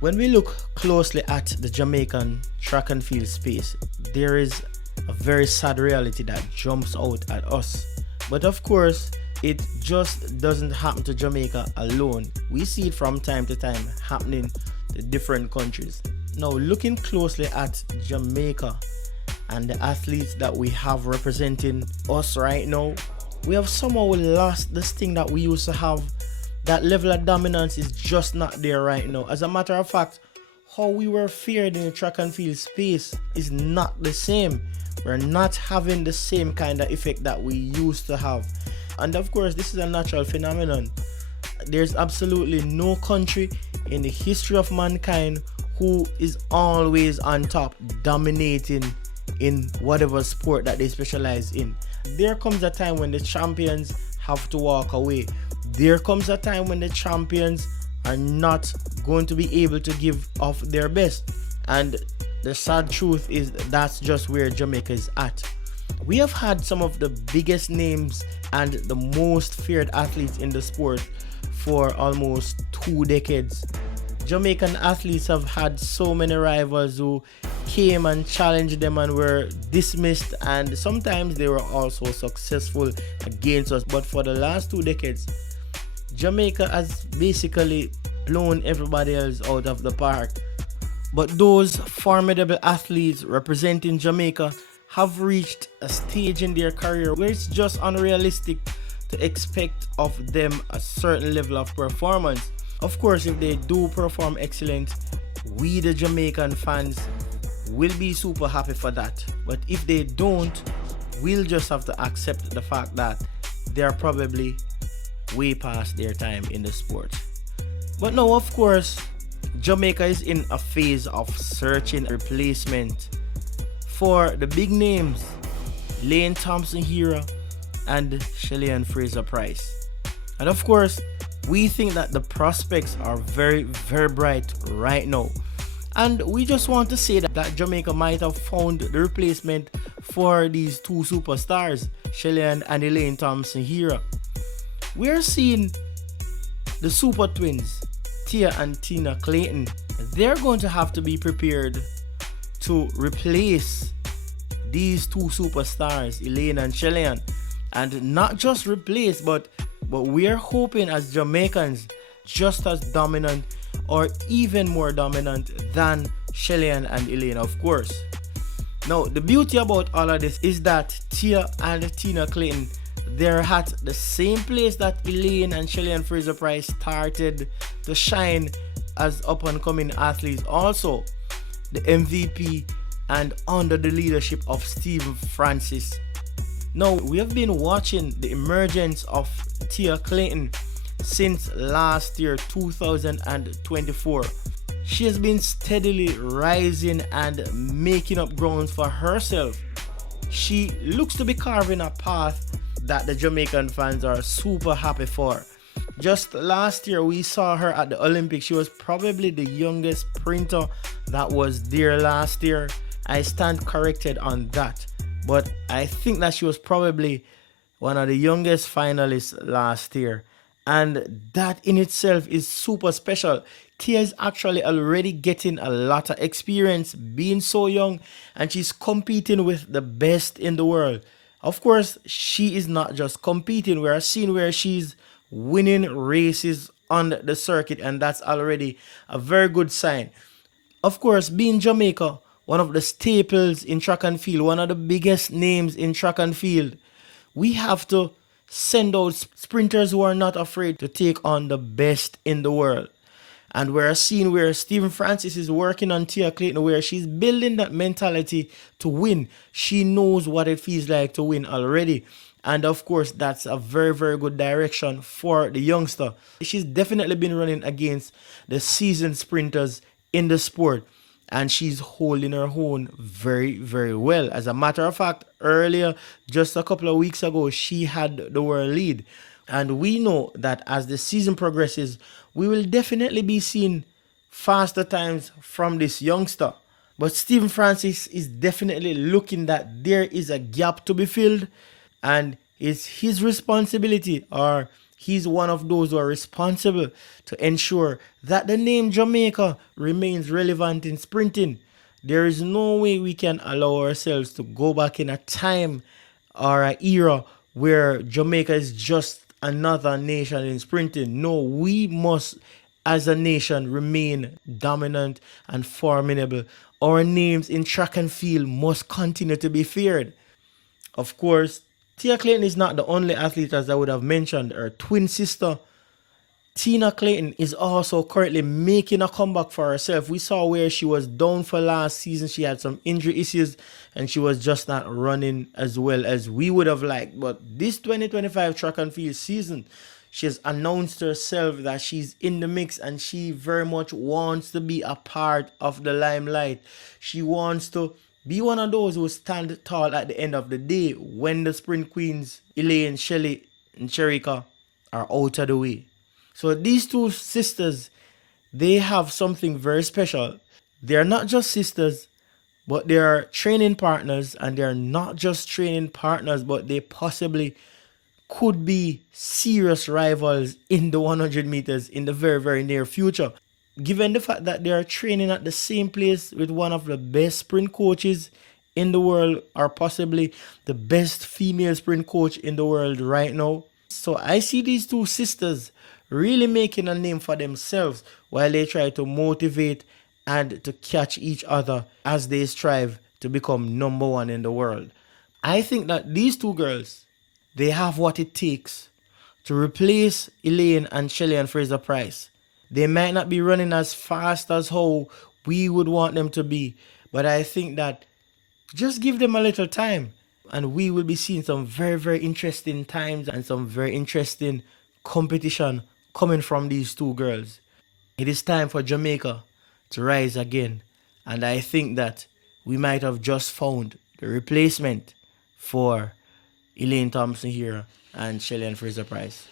When we look closely at the Jamaican track and field space, there is a very sad reality that jumps out at us. But of course, it just doesn't happen to Jamaica alone. We see it from time to time happening to different countries. Now, looking closely at Jamaica and the athletes that we have representing us right now, we have somehow lost this thing that we used to have. That level of dominance is just not there right now. As a matter of fact, how we were feared in the track and field space is not the same. We're not having the same kind of effect that we used to have. And of course, this is a natural phenomenon. There's absolutely no country in the history of mankind who is always on top, dominating in whatever sport that they specialize in. There comes a time when the champions have to walk away. There comes a time when the champions are not going to be able to give off their best. And the sad truth is that's just where Jamaica is at. We have had some of the biggest names and the most feared athletes in the sport for almost 2 decades. Jamaican athletes have had so many rivals who came and challenged them and were dismissed, and sometimes they were also successful against us. But for the last 2 decades, Jamaica has basically blown everybody else out of the park. But those formidable athletes representing Jamaica have reached a stage in their career where it's just unrealistic to expect of them a certain level of performance. Of course, if they do perform excellent, we the Jamaican fans will be super happy for that. But if they don't, we'll just have to accept the fact that they're probably way past their time in the sport. But now, of course, Jamaica is in a phase of searching a replacement for the big names, Elaine, Thompson, Herah, and Shelly-Ann Fraser-Pryce. And of course, we think that the prospects are very, very bright right now. And we just want to say that Jamaica might have found the replacement for these 2 superstars, Shelly-Ann and Elaine Thompson Herah. We are seeing the super twins, Tia and Tina Clayton. They're going to have to be prepared to replace these 2 superstars, Elaine and Shelly-Ann. And not just replace, but we are hoping as Jamaicans just as dominant or even more dominant than Shelly-Ann and Elaine, of course. Now, the beauty about all of this is that Tia and Tina Clayton, they're at the same place that Elaine and Shelly-Ann Fraser-Pryce started to shine as up-and-coming athletes. Also, the MVP and under the leadership of Stephen Francis. Now, we have been watching the emergence of Tia Clayton since last year, 2024. She has been steadily rising and making up grounds for herself. She looks to be carving a path that the Jamaican fans are super happy for. Just last year, we saw her at the Olympics. She was probably the youngest sprinter that was there last year. I stand corrected on that, but I think that she was probably one of the youngest finalists last year, and that in itself is super special. Tia is actually already getting a lot of experience being so young, and she's competing with the best in the world. Of course, she is not just competing. We are seeing where she's winning races on the circuit, and that's already a very good sign. Of course, being Jamaica, one of the staples in track and field, one of the biggest names in track and field, we have to send out sprinters who are not afraid to take on the best in the world. And we're seeing where Stephen Francis is working on Tia Clayton, where she's building that mentality to win. She knows what it feels like to win already. And of course, that's a very, very good direction for the youngster. She's definitely been running against the seasoned sprinters in the sport, and she's holding her own very, very well. As a matter of fact, earlier, just a couple of weeks ago, she had the world lead. And we know that as the season progresses, we will definitely be seeing faster times from this youngster. But Stephen Francis is definitely looking that there is a gap to be filled, and it's his responsibility, or He's one of those who are responsible to ensure that the name Jamaica remains relevant in sprinting. There is no way we can allow ourselves to go back in a time or an era where Jamaica is just another nation in sprinting. No, we must, as a nation, remain dominant and formidable. Our names in track and field must continue to be feared. Of course, Tia Clayton is not the only athlete, as I would have mentioned. Her twin sister, Tina Clayton, is also currently making a comeback for herself. We saw where she was down for last season. She had some injury issues and she was just not running as well as we would have liked. But this 2025 track and field season, she has announced herself that she's in the mix and she very much wants to be a part of the limelight. She wants to be one of those who stand tall at the end of the day when the sprint queens, Elaine, Shelly, and Sherika, are out of the way. So these two sisters, they have something very special. They're not just sisters, but they are training partners, and they're not just training partners, but they possibly could be serious rivals in the 100 meters in the very, very near future. Given the fact that they are training at the same place with one of the best sprint coaches in the world, or possibly the best female sprint coach in the world right now. So I see these two sisters really making a name for themselves while they try to motivate and to catch each other as they strive to become number one in the world. I think that these two girls, they have what it takes to replace Elaine and Shelly-Ann Fraser-Pryce. They might not be running as fast as how we would want them to be, but I think that just give them a little time and we will be seeing some very, very interesting times and some very interesting competition coming from these two girls. It is time for Jamaica to rise again, and I think that we might have just found the replacement for Elaine Thompson here and Shelly-Ann Fraser-Pryce.